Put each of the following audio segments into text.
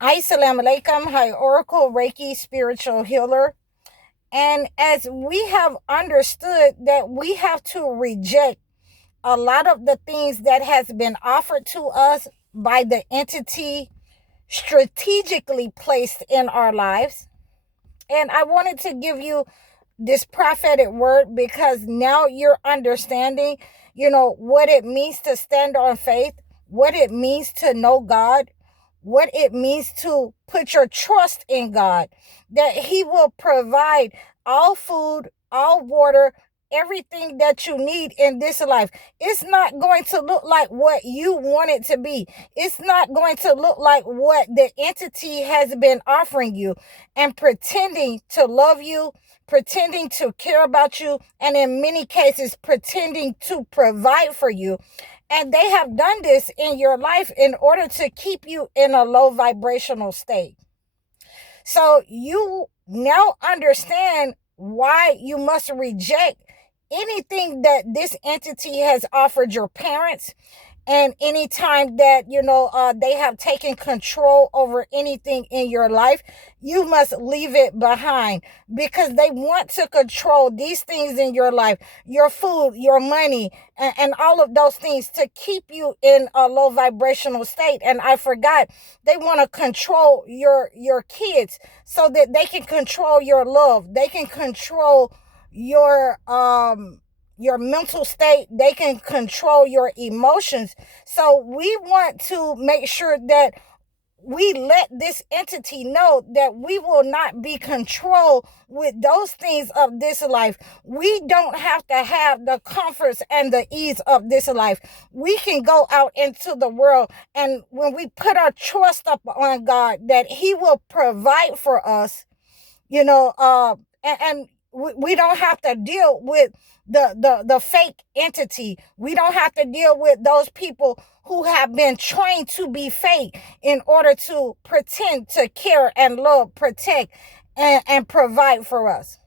Assalamu alaikum. Hi, Oracle Reiki spiritual healer. And as we have understood that we have to reject a lot of the things that has been offered to us by the entity strategically placed in our lives. And I wanted to give you this prophetic word because now you're understanding, what it means to stand on faith, what it means to know God, what it means to put your trust in God, that He will provide all food, all water, everything that you need in this life. It's not going to look like what you want it to be. It's not going to look like what the entity has been offering you and pretending to love you, pretending to care about you, and in many cases, pretending to provide for you. And they have done this in your life in order to keep you in a low vibrational state. So you now understand why you must reject anything that this entity has offered your parents, and anytime that they have taken control over anything in your life, you must leave it behind, because they want to control these things in your life, your food, your money, and all of those things, to keep you in a low vibrational state. And I forgot, they want to control your kids so that they can control your love, they can control your mental state, they can control your emotions. So we want to make sure that we let this entity know that we will not be controlled with those things of this life. We don't have to have the comforts and the ease of this life. We can go out into the world, and when we put our trust up on God, that He will provide for us, and we don't have to deal with the fake entity. We don't have to deal with those people who have been trained to be fake in order to pretend to care and love, protect, and provide for us.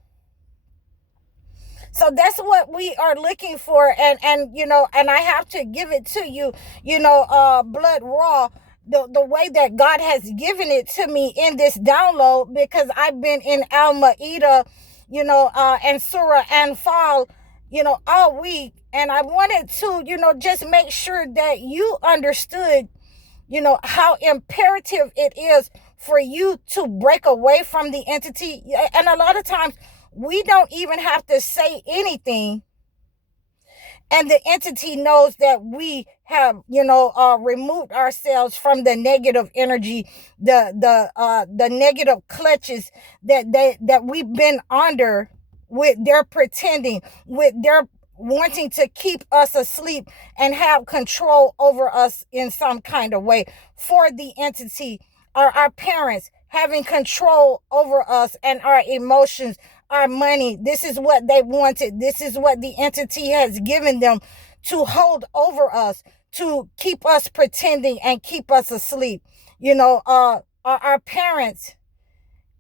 So that's what we are looking for. And I have to give it to you, blood raw, the way that God has given it to me in this download, because I've been in Al Maida, and Surah and Fall, all week. And I wanted to, just make sure that you understood, how imperative it is for you to break away from the entity. And a lot of times we don't even have to say anything, and the entity knows that we have, removed ourselves from the negative energy, the negative clutches that we've been under, with their pretending, with their wanting to keep us asleep and have control over us in some kind of way. For the entity, our parents having control over us and our emotions, our money. This is what they wanted. This is what the entity has given them to hold over us, to keep us pretending and keep us asleep. Our parents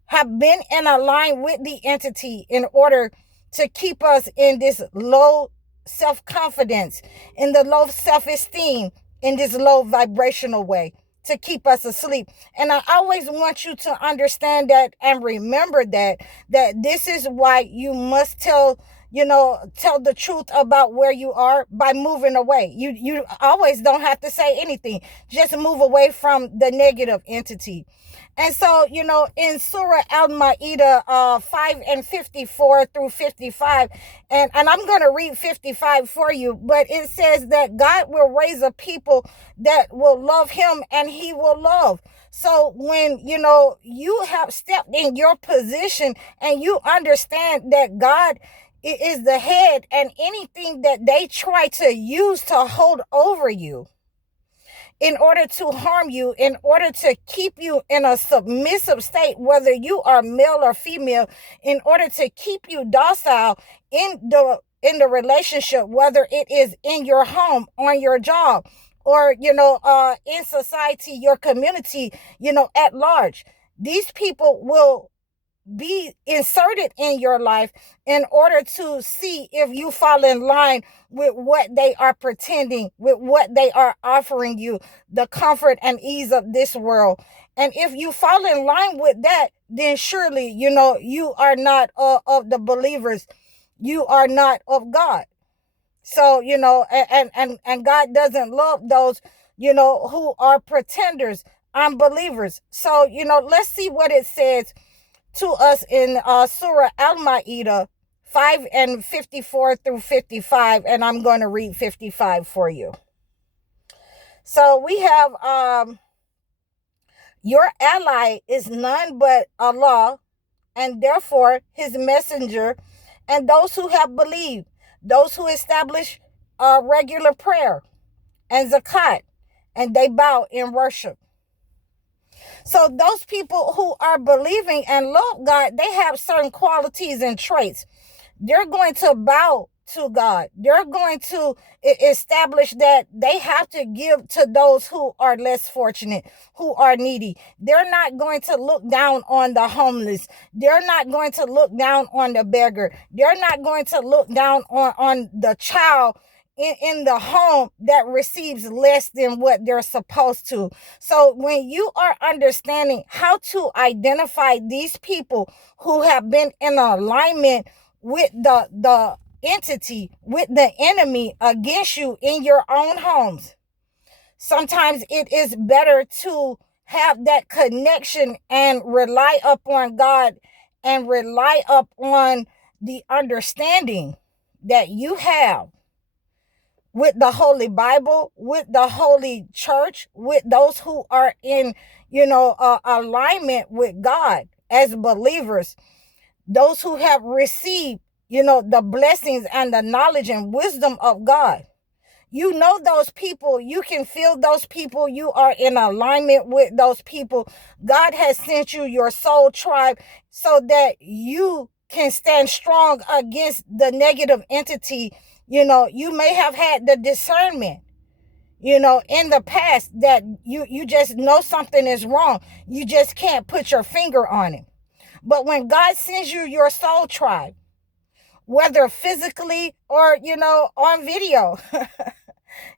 have been in a line with the entity in order to keep us in this low self-confidence, in the low self-esteem, in this low vibrational way, to keep us asleep. And I always want you to understand that and remember that this is why you must tell the truth about where you are by moving away. You always don't have to say anything. Just move away from the negative entity. And so, in Surah Al-Ma'idah 5 and 54 through 55, and I'm going to read 55 for you, but it says that God will raise a people that will love Him and He will love. So when, you have stepped in your position and you understand that God is the head, and anything that they try to use to hold over you, in order to harm you, in order to keep you in a submissive state, whether you are male or female, in order to keep you docile in the relationship, whether it is in your home, on your job, or in society, your community, at large. These people will be inserted in your life in order to see if you fall in line with what they are pretending, with what they are offering you, the comfort and ease of this world. And if you fall in line with that, then surely, you are not of the believers. You are not of God. So, and God doesn't love those, who are pretenders, unbelievers. So, let's see what it says to us in Surah Al-Ma'idah 5 and 54 through 55. And I'm going to read 55 for you. So we have, your ally is none but Allah, and therefore his messenger, and those who have believed, those who establish regular prayer and zakat, and they bow in worship. So those people who are believing and love God, they have certain qualities and traits. They're going to bow to God. They're going to establish that they have to give to those who are less fortunate, who are needy. They're not going to look down on the homeless. They're not going to look down on the beggar. They're not going to look down on the child in the home that receives less than what they're supposed to. So when you are understanding how to identify these people who have been in alignment with the entity, with the enemy against you in your own homes, sometimes it is better to have that connection and rely upon God and rely upon the understanding that you have with the Holy Bible, with the Holy Church, with those who are in, alignment with God as believers, those who have received, the blessings and the knowledge and wisdom of God. You know those people. You can feel those people. You are in alignment with those people. God has sent you your soul tribe so that you can stand strong against the negative entity. You may have had the discernment, in the past that you just know something is wrong. You just can't put your finger on it. But when God sends you your soul tribe, whether physically or, on video,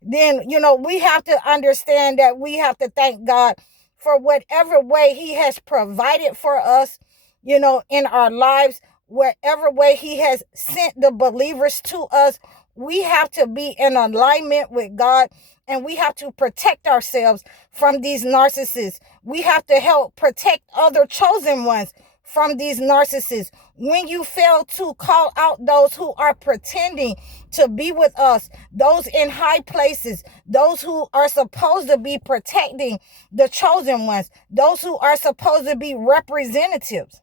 then, we have to understand that we have to thank God for whatever way he has provided for us, in our lives, whatever way he has sent the believers to us. We have to be in alignment with God, and we have to protect ourselves from these narcissists. We have to help protect other chosen ones from these narcissists. When you fail to call out those who are pretending to be with us, those in high places, those who are supposed to be protecting the chosen ones, those who are supposed to be representatives.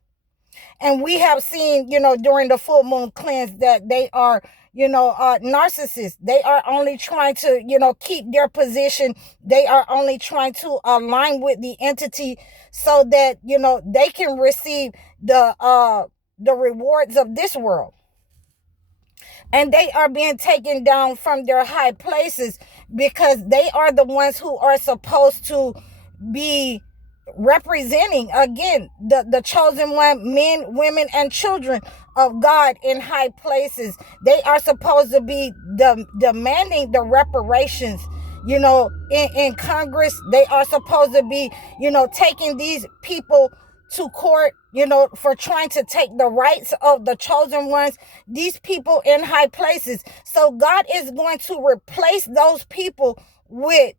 And we have seen, during the full moon cleanse that they are, narcissists. They are only trying to, keep their position. They are only trying to align with the entity so that, they can receive the rewards of this world. And they are being taken down from their high places because they are the ones who are supposed to be representing, again, the chosen one, men, women, and children of God in high places. They are supposed to be demanding the reparations, in Congress. They are supposed to be, taking these people to court, for trying to take the rights of the chosen ones, these people in high places. So God is going to replace those people with,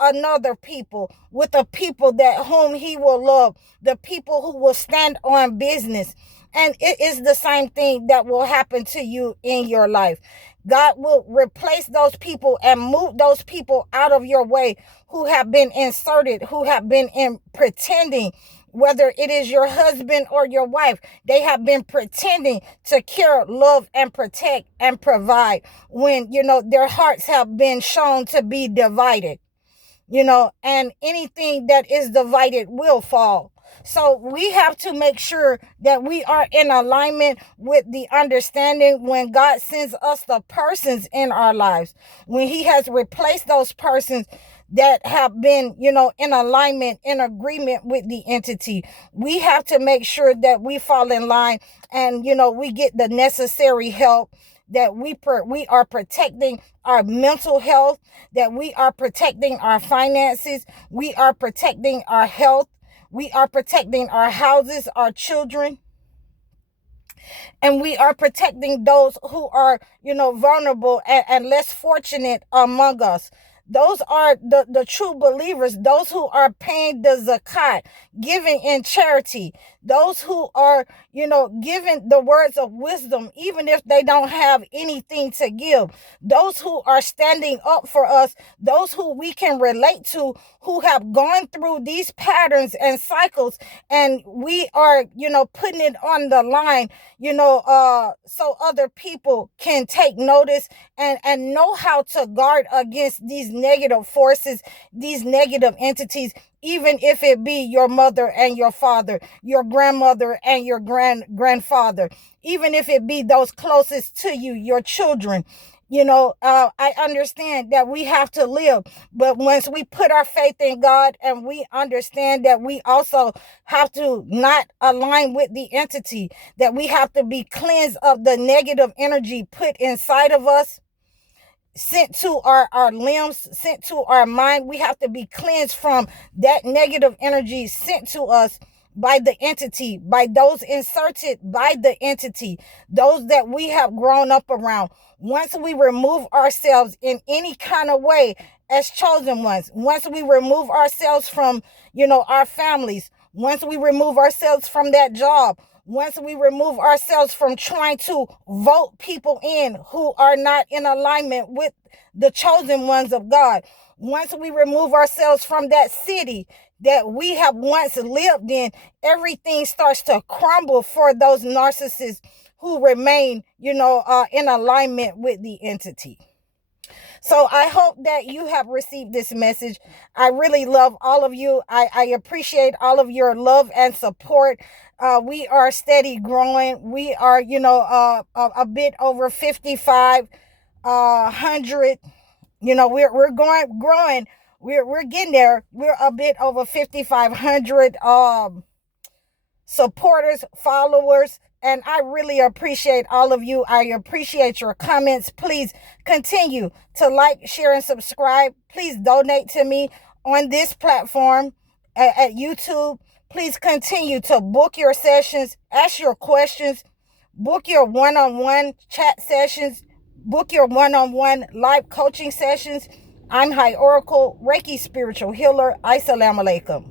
another people, with a people that whom he will love, the people who will stand on business. And it is the same thing that will happen to you in your life. God will replace those people and move those people out of your way who have been inserted, who have been in pretending, whether it is your husband or your wife, they have been pretending to care, love, and protect and provide when, their hearts have been shown to be divided, and anything that is divided will fall. So we have to make sure that we are in alignment with the understanding when God sends us the persons in our lives, when he has replaced those persons, that have been, in alignment, in agreement with the entity. We have to make sure that we fall in line and, we get the necessary help, that we are protecting our mental health, that we are protecting our finances, we are protecting our health, we are protecting our houses, our children, and we are protecting those who are, vulnerable and less fortunate among us. Those are the true believers, those who are paying the zakat, giving in charity, those who are, giving the words of wisdom, even if they don't have anything to give, those who are standing up for us, those who we can relate to, who have gone through these patterns and cycles, and we are, putting it on the line, so other people can take notice and know how to guard against these negative forces, these negative entities, even if it be your mother and your father, your grandmother and your grandfather, even if it be those closest to you, your children. I understand that we have to live, but once we put our faith in God and we understand that we also have to not align with the entity, that we have to be cleansed of the negative energy put inside of us, sent to our limbs, sent to our mind. We have to be cleansed from that negative energy sent to us by the entity, by those inserted by the entity, those that we have grown up around. Once we remove ourselves in any kind of way as chosen ones, once we remove ourselves from, our families, once we remove ourselves from that job, once we remove ourselves from trying to vote people in who are not in alignment with the chosen ones of God, once we remove ourselves from that city that we have once lived in, everything starts to crumble for those narcissists who remain, in alignment with the entity. So I hope that you have received this message. I really love all of you. I appreciate all of your love and support. We are steady growing. We are, a bit over 5,500. We're growing. We're getting there. We're a bit over 5,500 supporters, followers, and I really appreciate all of you. I appreciate your comments. Please continue to like, share, and subscribe. Please donate to me on this platform at YouTube. Please continue to book your sessions, ask your questions, book your one-on-one chat sessions, book your one-on-one live coaching sessions. I'm High Oracle, Reiki spiritual healer. Assalamu alaikum.